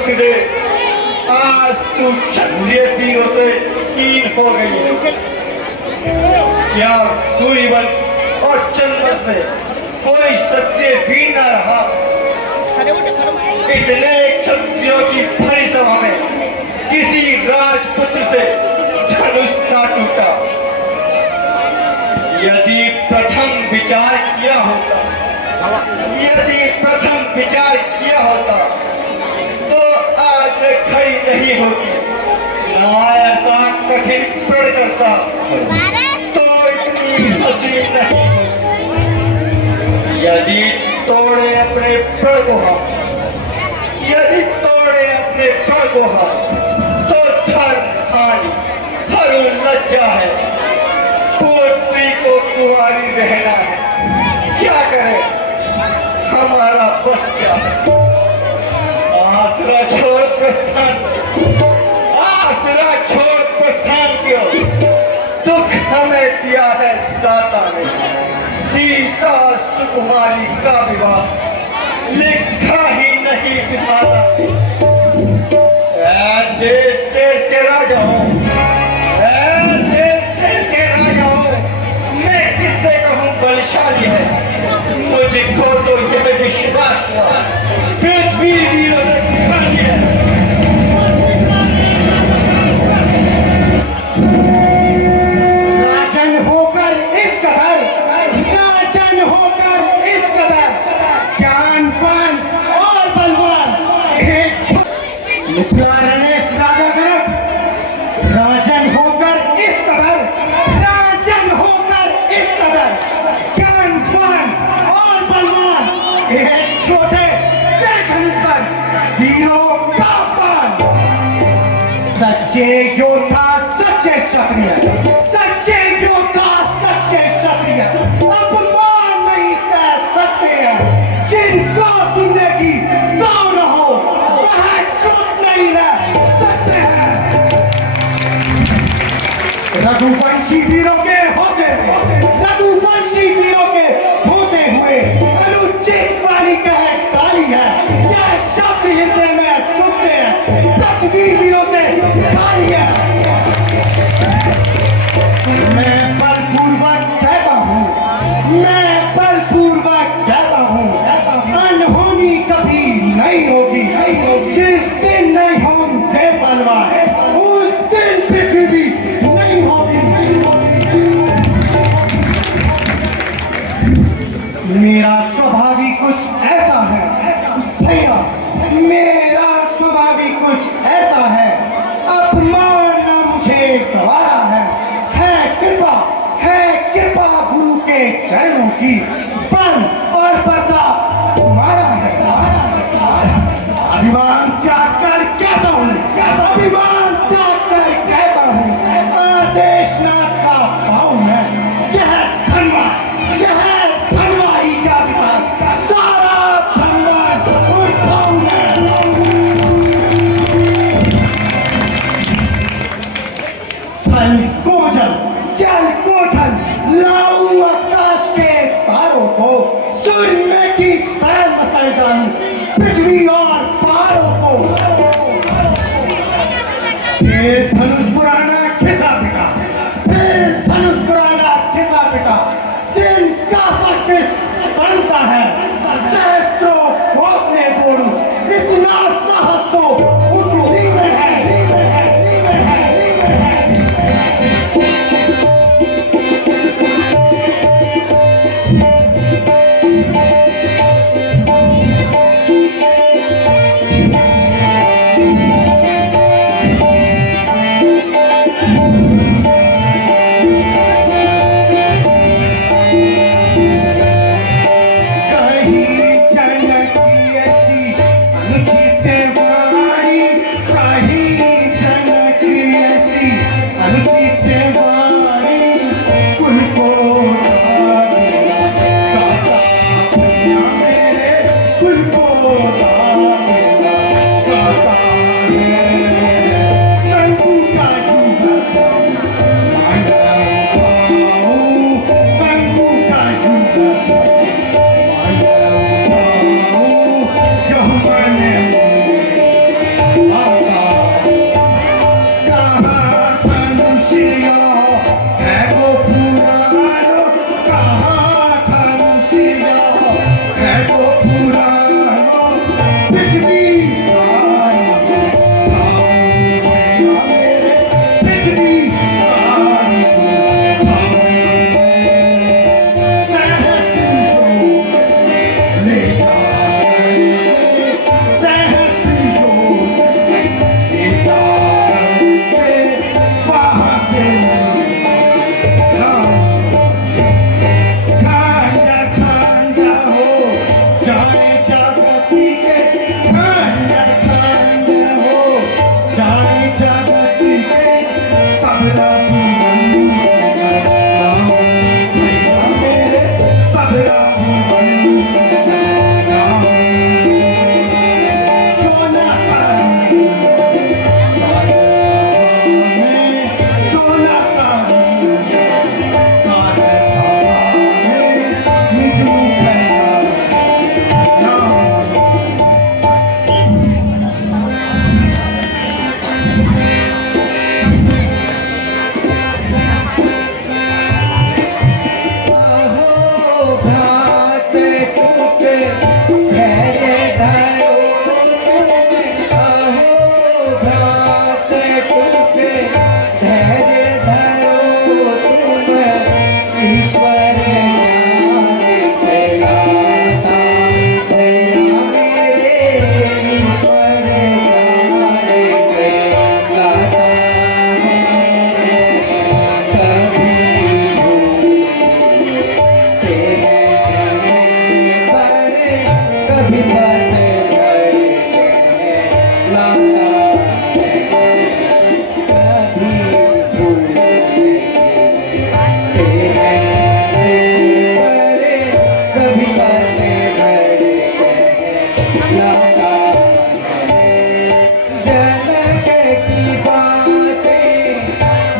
बसुदे, आज तू क्षत्रिय वीरों से हीन हो गई है। क्या सूर्यवंश और चंद्रवंश में कोई सत्य वीर न रहा? इतने क्षत्रियों की भरी सभा में किसी राजपुत्र से धनुष न टूटा। यदि प्रथम विचार किया होता तो आज खड़ी नहीं होती। ना ऐसा कठिन प्रण करता तो इतनी हंसी नहीं। यदि तोड़े अपने प्रण को तो धर्म हानि हर लज्जा है। पुत्री को कुंवारी रहना है, क्या करे हमारा बस क्या है। आसरा छोड़ प्रस्थान क्यों? दुख हमें दिया है दाता ने। सीता सुकुमारी का विवाह लिखा ही नहीं विधाता ने। देश के राजाओं, मैं किससे कहूँ बलशाली है। मुझको तो यह विश्वास हुआ पृथ्वी वीरों से खाली है। राजन होकर इस कदर ज्ञानवान और बलवान मिथिला रणेश राजा जनक। राजन होकर इस कदर ज्ञानवान और बलवान एक छोटे से धनुष पर वीरों का पान। सच्चे योद्धा सच्चे क्षत्रिय अपमान नहीं सह सकते हैं। जिनको सुनने की दाव न हो वह चुप नहीं रह सकते हैं। रघुवंशी वीरों के होते हुए अनुचित वाणी कह डाली है। यह शब्द हृदय में चुभते हैं, पृथ्वी वीरों से खाली है। मैं बलपूर्वक कहता हूँ अनहोनी कभी नहीं होगी। जिस दिन नहीं होंगे बलवान उस दिन पृथ्वी नहीं होगी। मेरा स्वभाव ही कुछ ऐसा है भैया, मेरा स्वभाव ही कुछ ऐसा है। अपमान न मुझे गवारा है कृपा गुरु के चरणों की। बल और प्रताप तुम्हारा है। अभिमान त्याग कर कहता हूँ आदेशनाथ का पाऊँ मैं। यह धनवा ही का विशाल सारा ब्रह्मांड उठाऊँ मैं। जल को धन लाऊं आकाश के तारों को। सूर्य की तरह मसल डालूं पृथ्वी और पहाड़ों को। ये धनुष पुराना खिसा पिटा दिन का सर्किट बनता है। सहस्त्रों घोंसले तोड़ूं इतना साहस तो उठनी में है।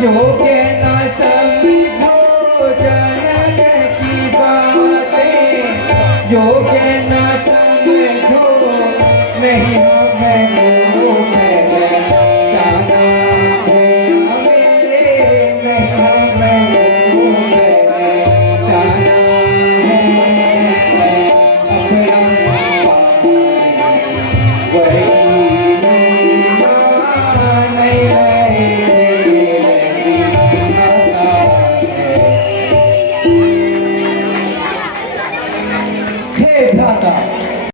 योग्य न समझो जनक की बातें, योग्य न समझो नहीं हमें